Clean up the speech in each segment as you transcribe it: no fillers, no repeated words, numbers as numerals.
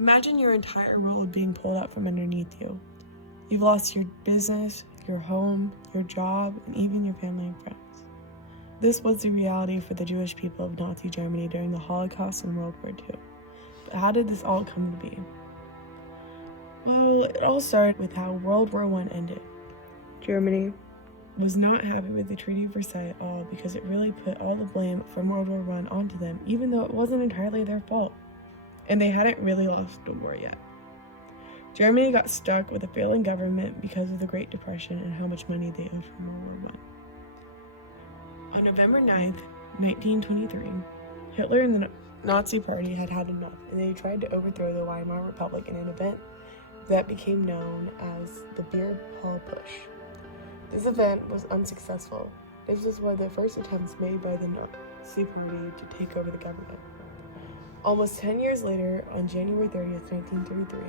Imagine your entire world being pulled out from underneath you. You've lost your business, your home, your job, and even your family and friends. This was the reality for the Jewish people of Nazi Germany during the Holocaust and World War II. But how did this all come to be? Well, it all started with how World War I ended. Germany was not happy with the Treaty of Versailles at all because it really put all the blame from World War I onto them, even though it wasn't entirely their fault. And they hadn't really lost the war yet. Germany got stuck with a failing government because of the Great Depression and how much money they owed from World War I. On November 9th, 1923, Hitler and the Nazi Party had enough, and they tried to overthrow the Weimar Republic in an event that became known as the Beer Hall Push. This event was unsuccessful. This was one of the first attempts made by the Nazi Party to take over the government. Almost 10 years later, on January 30th, 1933,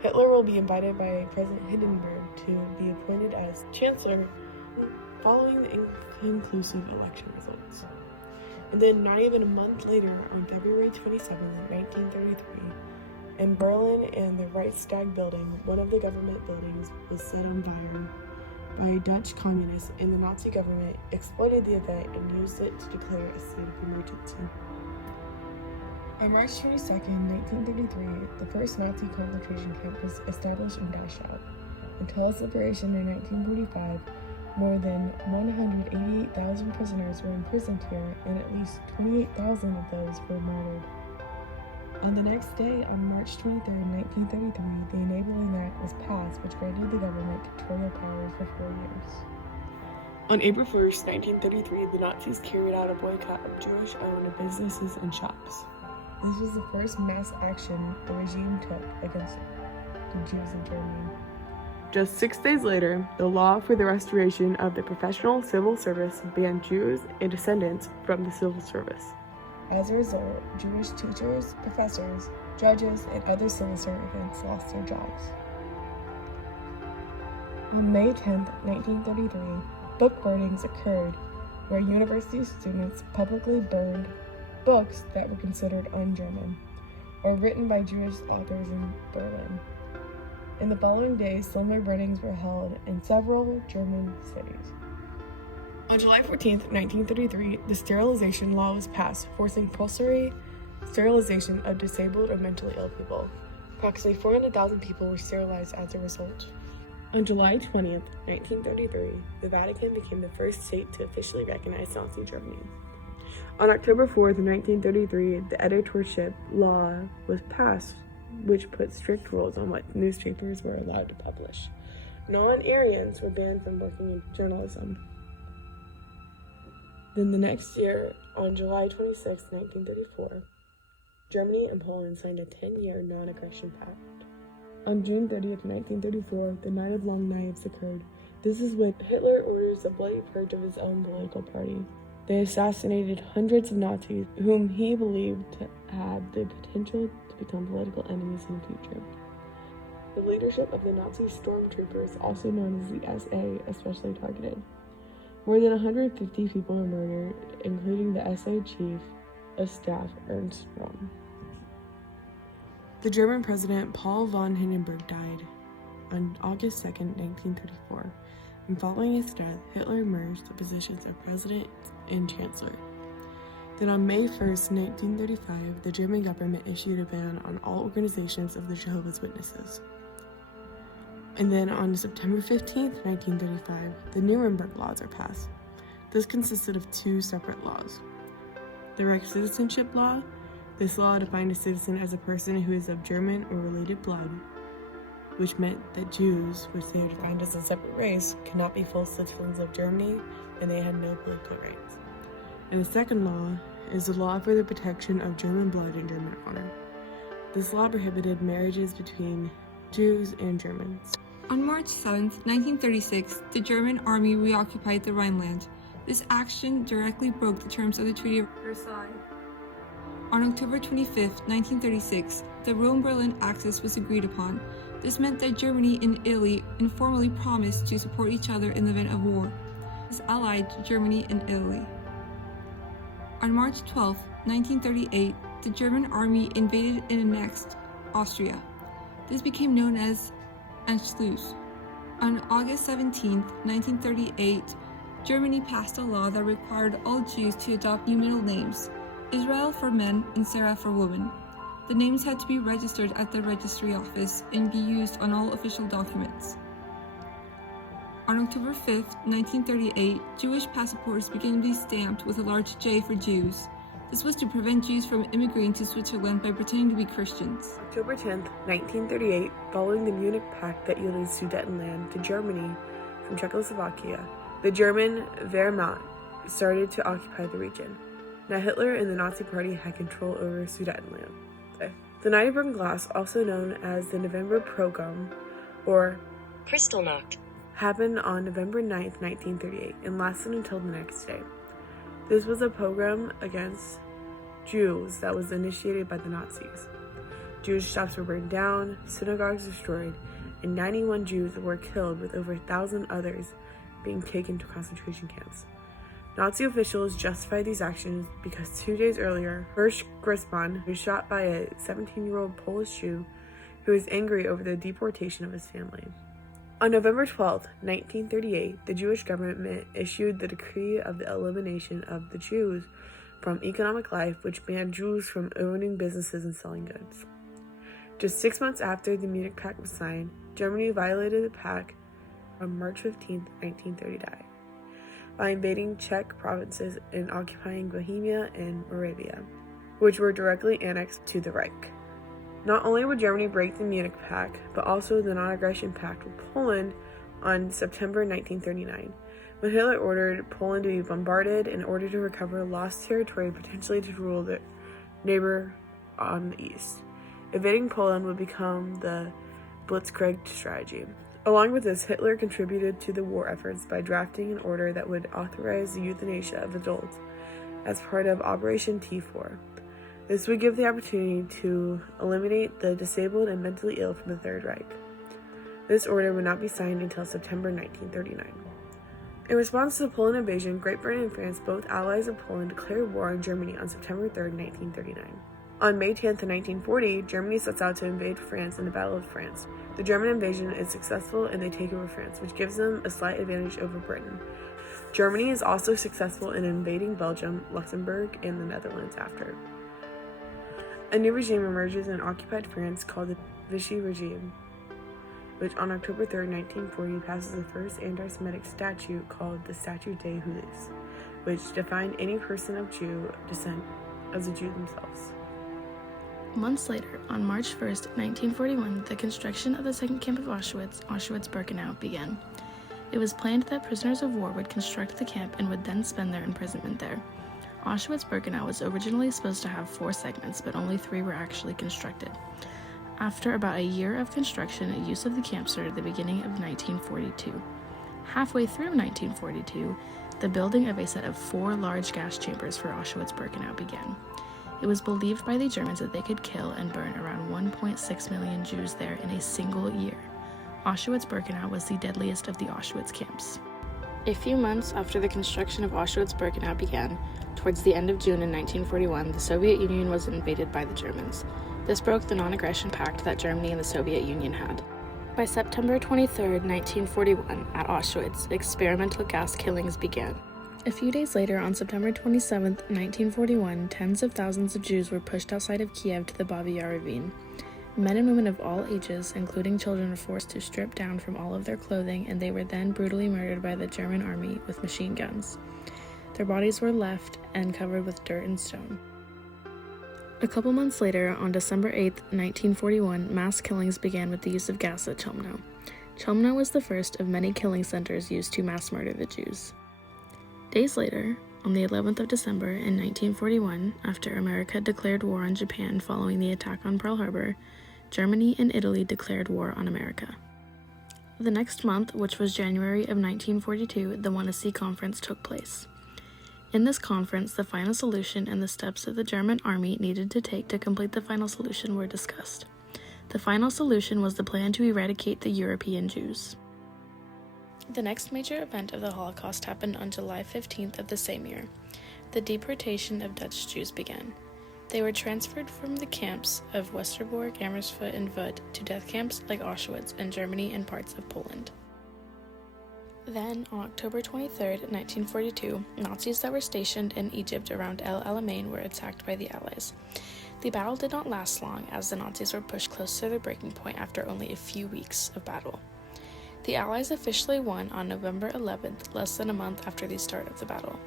Hitler will be invited by President Hindenburg to be appointed as Chancellor following the inconclusive election results. And then not even a month later, on February 27th, 1933, in Berlin and the Reichstag building, one of the government buildings was set on fire by Dutch communists, and the Nazi government exploited the event and used it to declare a state of emergency. On March 22, 1933, the first Nazi concentration camp was established in Dachau. Until its liberation in 1945, more than 188,000 prisoners were imprisoned here, and at least 28,000 of those were martyred. On the next day, on March 23, 1933, the Enabling Act was passed, which granted the government dictatorial power for 4 years. On April 1st, 1933, the Nazis carried out a boycott of Jewish-owned businesses and shops. This was the first mass action the regime took against the Jews in Germany. Just 6 days later, the law for the restoration of the professional civil service banned Jews and descendants from the civil service. As a result, Jewish teachers, professors, judges, and other civil servants lost their jobs. On May 10, 1933, book burnings occurred where university students publicly burned books that were considered un-German or written by Jewish authors in Berlin. In the following days, similar burnings were held in several German cities. On July 14, 1933, the sterilization law was passed, forcing compulsory sterilization of disabled or mentally ill people. Approximately 400,000 people were sterilized as a result. On July 20, 1933, the Vatican became the first state to officially recognize Nazi Germany. On October 4, 1933, the editorship law was passed, which put strict rules on what newspapers were allowed to publish. Non-Aryans were banned from working in journalism. Then the next year, on July 26, 1934, Germany and Poland signed a 10-year non-aggression pact. On June 30, 1934, the Night of Long Knives occurred. This is when Hitler orders a bloody purge of his own political party. They assassinated hundreds of Nazis whom he believed to have the potential to become political enemies in the future. The leadership of the Nazi stormtroopers, also known as the SA, especially targeted. More than 150 people were murdered, including the SA chief of staff, Ernst Röhm. The German president Paul von Hindenburg died on August 2, 1934, and following his death, Hitler merged the positions of president and chancellor. Then on May 1, 1935, the German government issued a ban on all organizations of the Jehovah's Witnesses. And then on September 15, 1935, the Nuremberg laws are passed. This consisted of 2 separate laws. The Reich Citizenship Law. This law defined a citizen as a person who is of German or related blood, which meant that Jews, which they are defined as a separate race, could not be full citizens of Germany, and they had no political rights. And the second law is the law for the protection of German blood and German honor. This law prohibited marriages between Jews and Germans. On March 7, 1936, the German army reoccupied the Rhineland. This action directly broke the terms of the Treaty of Versailles. On October 25, 1936, the Rome-Berlin Axis was agreed upon. This meant that Germany and Italy informally promised to support each other in the event of war. This allied Germany and Italy. On March 12, 1938, the German army invaded and annexed Austria. This became known as Anschluss. On August 17, 1938, Germany passed a law that required all Jews to adopt new middle names, Israel for men and Sarah for women. The names had to be registered at the registry office and be used on all official documents. On October 5, 1938, Jewish passports began to be stamped with a large J for Jews. This was to prevent Jews from immigrating to Switzerland by pretending to be Christians. October 10, 1938, following the Munich Pact that yielded Sudetenland to Germany from Czechoslovakia, the German Wehrmacht started to occupy the region. Now Hitler and the Nazi Party had control over Sudetenland. The Night of Broken Glass, also known as the November Pogrom, or Kristallnacht, happened on November 9, 1938, and lasted until the next day. This was a pogrom against Jews that was initiated by the Nazis. Jewish shops were burned down, synagogues destroyed, and 91 Jews were killed, with over 1,000 others being taken to concentration camps. Nazi officials justified these actions because 2 days earlier, Hirsch Grisman was shot by a 17-year-old Polish Jew who was angry over the deportation of his family. On November 12, 1938, the Jewish government issued the decree of the elimination of the Jews from economic life, which banned Jews from owning businesses and selling goods. Just 6 months after the Munich Pact was signed, Germany violated the pact on March 15, 1939, by invading Czech provinces and occupying Bohemia and Moravia, which were directly annexed to the Reich. Not only would Germany break the Munich Pact, but also the non-aggression pact with Poland on September 1939, when Hitler ordered Poland to be bombarded in order to recover lost territory, potentially to rule the neighbor on the east. Invading Poland would become the Blitzkrieg strategy. Along with this, Hitler contributed to the war efforts by drafting an order that would authorize the euthanasia of adults as part of Operation T4. This would give the opportunity to eliminate the disabled and mentally ill from the Third Reich. This order would not be signed until September 1939. In response to the Poland invasion, Great Britain and France, both allies of Poland, declared war on Germany on September 3, 1939. On May 10, 1940, Germany sets out to invade France in the Battle of France. The German invasion is successful and they take over France, which gives them a slight advantage over Britain. Germany is also successful in invading Belgium, Luxembourg, and the Netherlands after. A new regime emerges in occupied France called the Vichy regime, which on October 3, 1940 passes the first anti-Semitic statute called the Statute des Juifs, which defined any person of Jew descent as a Jew themselves. Months later, on March 1, 1941, the construction of the second camp of Auschwitz, Auschwitz-Birkenau, began. It was planned that prisoners of war would construct the camp and would then spend their imprisonment there. Auschwitz-Birkenau was originally supposed to have 4 segments, but only 3 were actually constructed. After about a year of construction, use of the camp started at the beginning of 1942. Halfway through 1942, the building of a set of 4 large gas chambers for Auschwitz-Birkenau began. It was believed by the Germans that they could kill and burn around 1.6 million Jews there in a single year. Auschwitz-Birkenau was the deadliest of the Auschwitz camps. A few months after the construction of Auschwitz-Birkenau began, towards the end of June in 1941, the Soviet Union was invaded by the Germans. This broke the non-aggression pact that Germany and the Soviet Union had. By September 23, 1941, at Auschwitz, experimental gas killings began. A few days later, on September 27, 1941, tens of thousands of Jews were pushed outside of Kiev to the Babi Yar ravine. Men and women of all ages, including children, were forced to strip down from all of their clothing, and they were then brutally murdered by the German army with machine guns. Their bodies were left and covered with dirt and stone. A couple months later, on December 8, 1941, mass killings began with the use of gas at Chelmno. Chelmno was the first of many killing centers used to mass murder the Jews. Days later, on the 11th of December in 1941, after America declared war on Japan following the attack on Pearl Harbor, Germany and Italy declared war on America. The next month, which was January of 1942, the Wannsee Conference took place. In this conference, the final solution and the steps that the German army needed to take to complete the final solution were discussed. The final solution was the plan to eradicate the European Jews. The next major event of the Holocaust happened on July 15th of the same year. The deportation of Dutch Jews began. They were transferred from the camps of Westerbork, Amersfoort, and Wood to death camps like Auschwitz in Germany and parts of Poland. Then, on October 23, 1942, Nazis that were stationed in Egypt around El Alamein were attacked by the Allies. The battle did not last long, as the Nazis were pushed close to their breaking point after only a few weeks of battle. The Allies officially won on November 11th, less than a month after the start of the battle.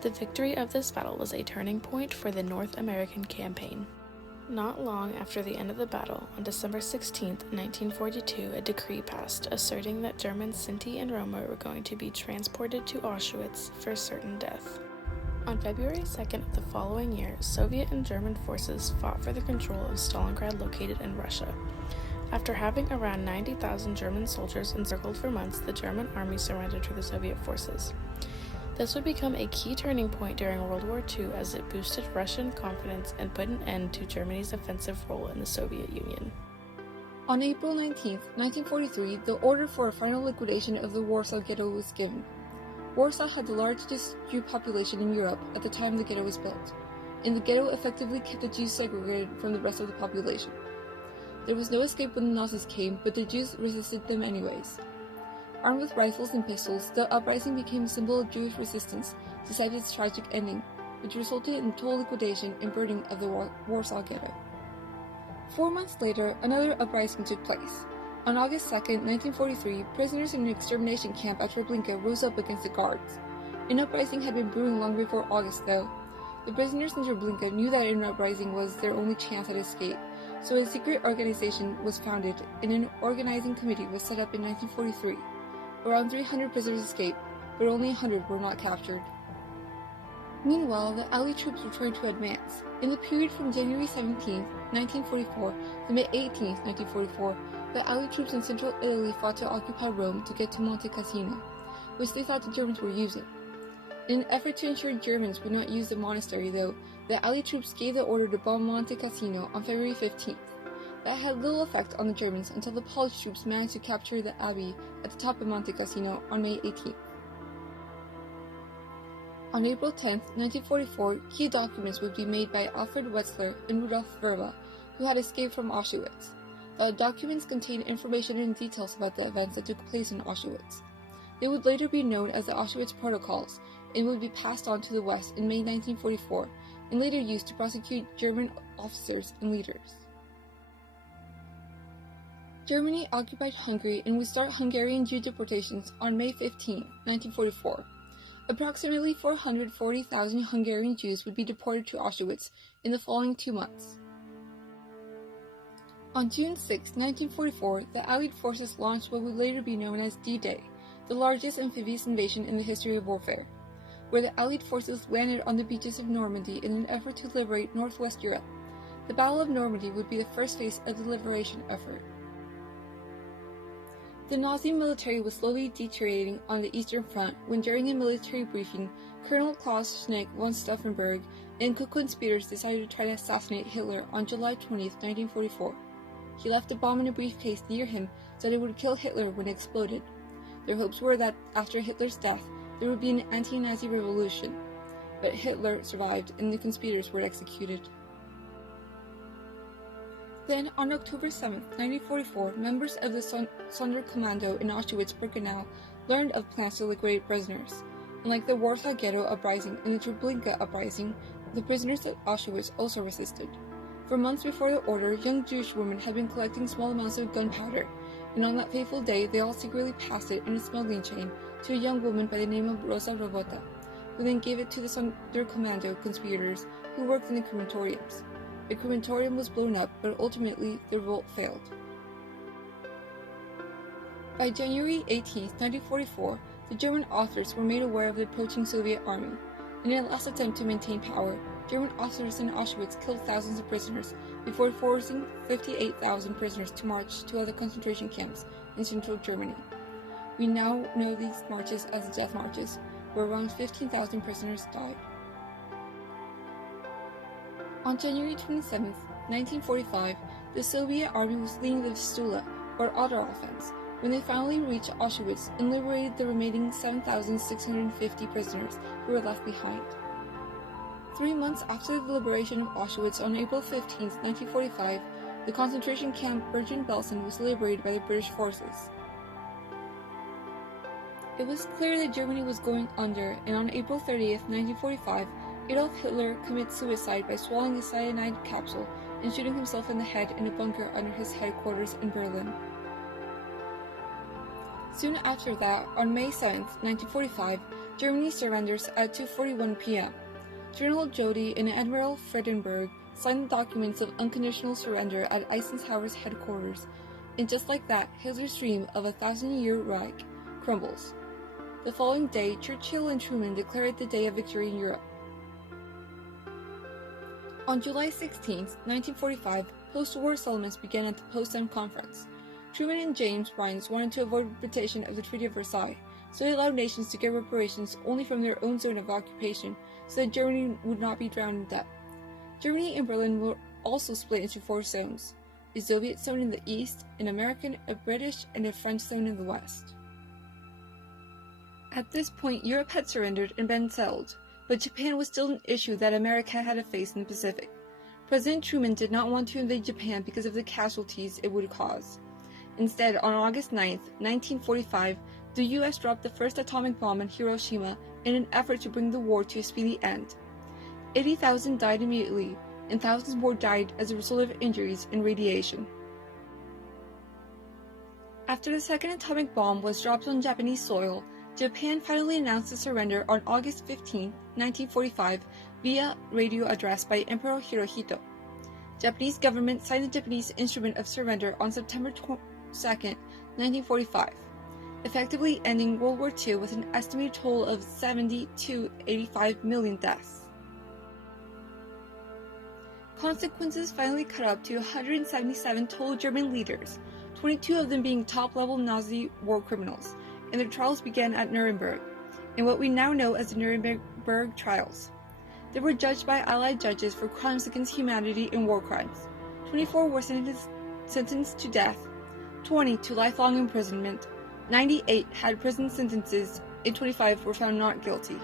The victory of this battle was a turning point for the North American campaign. Not long after the end of the battle, on December 16, 1942, a decree passed asserting that German Sinti and Roma were going to be transported to Auschwitz for certain death. On February 2nd of the following year, Soviet and German forces fought for the control of Stalingrad located in Russia. After having around 90,000 German soldiers encircled for months, the German army surrendered to the Soviet forces. This would become a key turning point during World War II as it boosted Russian confidence and put an end to Germany's offensive role in the Soviet Union. On April 19, 1943, the order for a final liquidation of the Warsaw Ghetto was given. Warsaw had the largest Jew population in Europe at the time the ghetto was built, and the ghetto effectively kept the Jews segregated from the rest of the population. There was no escape when the Nazis came, but the Jews resisted them anyways. Armed with rifles and pistols, the uprising became a symbol of Jewish resistance despite its tragic ending, which resulted in total liquidation and burning of the Warsaw Ghetto. 4 months later, another uprising took place. On August 2, 1943, prisoners in an extermination camp at Treblinka rose up against the guards. An uprising had been brewing long before August, though. The prisoners in Treblinka knew that an uprising was their only chance at escape, so a secret organization was founded and an organizing committee was set up in 1943. Around 300 prisoners escaped, but only 100 were not captured. Meanwhile, the Allied troops returned to advance. In the period from January 17, 1944 to May 18, 1944, the Allied troops in central Italy fought to occupy Rome to get to Monte Cassino, which they thought the Germans were using. In an effort to ensure Germans would not use the monastery, though, the Allied troops gave the order to bomb Monte Cassino on February 15th. That had little effect on the Germans until the Polish troops managed to capture the abbey at the top of Monte Cassino on May 18th. On April 10, 1944, key documents would be made by Alfred Wetzler and Rudolf Verba, who had escaped from Auschwitz. The documents contained information and details about the events that took place in Auschwitz. They would later be known as the Auschwitz Protocols and would be passed on to the West in May 1944 and later used to prosecute German officers and leaders. Germany occupied Hungary and would start Hungarian Jew deportations on May 15, 1944. Approximately 440,000 Hungarian Jews would be deported to Auschwitz in the following 2 months. On June 6, 1944, the Allied forces launched what would later be known as D-Day, the largest amphibious invasion in the history of warfare, where the Allied forces landed on the beaches of Normandy in an effort to liberate Northwest Europe. The Battle of Normandy would be the first phase of the liberation effort. The Nazi military was slowly deteriorating on the Eastern Front when, during a military briefing, Colonel Klaus Schnick von Stauffenberg and co-conspirators decided to try to assassinate Hitler on July 20, 1944. He left a bomb in a briefcase near him so that it would kill Hitler when it exploded. Their hopes were that after Hitler's death, there would be an anti-Nazi revolution, but Hitler survived and the conspirators were executed. Then, on October 7, 1944, members of the Sonderkommando in Auschwitz-Birkenau learned of plans to liquidate prisoners. Unlike the Warsaw Ghetto uprising and the Treblinka uprising, the prisoners at Auschwitz also resisted. For months before the order, young Jewish women had been collecting small amounts of gunpowder, and on that fateful day, they all secretly passed it in a smuggling chain to a young woman by the name of Rosa Robota, who then gave it to the Sonderkommando conspirators who worked in the crematoriums. The crematorium was blown up, but ultimately the revolt failed. By January 18, 1944, the German officers were made aware of the approaching Soviet army. In a last attempt to maintain power, German officers in Auschwitz killed thousands of prisoners before forcing 58,000 prisoners to march to other concentration camps in central Germany. We now know these marches as the death marches, where around 15,000 prisoners died. On January 27, 1945, the Soviet army was leading the Vistula, or Odder offense, when they finally reached Auschwitz and liberated the remaining 7,650 prisoners who were left behind. 3 months after the liberation of Auschwitz on April 15, 1945, the concentration camp Bergen-Belsen was liberated by the British forces. It was clear that Germany was going under, and on April 30, 1945, Adolf Hitler commits suicide by swallowing a cyanide capsule and shooting himself in the head in a bunker under his headquarters in Berlin. Soon after that, on May 7, 1945, Germany surrenders at 2:41 p.m. General Jody and Admiral Friedenberg signed the documents of unconditional surrender at Eisenhower's headquarters, and just like that, Hitler's dream of a 1,000-year Reich crumbles. The following day, Churchill and Truman declare it the day of victory in Europe. On July 16, 1945, post-war settlements began at the Potsdam Conference. Truman and James Rines wanted to avoid repetition of the Treaty of Versailles, so they allowed nations to get reparations only from their own zone of occupation so that Germany would not be drowned in debt. Germany and Berlin were also split into 4 zones: a Soviet zone in the east, an American, a British, and a French zone in the west. At this point, Europe had surrendered and been settled, but Japan was still an issue that America had to face in the Pacific. President Truman did not want to invade Japan because of the casualties it would cause. Instead, on August 9, 1945, the U.S. dropped the first atomic bomb on Hiroshima in an effort to bring the war to a speedy end. 80,000 died immediately, and thousands more died as a result of injuries and radiation. After the second atomic bomb was dropped on Japanese soil, Japan finally announced its surrender on August 15, 1945, via radio address by Emperor Hirohito. Japanese government signed the Japanese Instrument of Surrender on September 2, 1945, effectively ending World War II with an estimated total of 70 to 85 million deaths. Consequences finally cut up to 177 total German leaders, 22 of them being top-level Nazi war criminals, and their trials began at Nuremberg, in what we now know as the Nuremberg trials. They were judged by Allied judges for crimes against humanity and war crimes. 24 were sentenced to death, 20 to lifelong imprisonment, 98 had prison sentences, and 25 were found not guilty.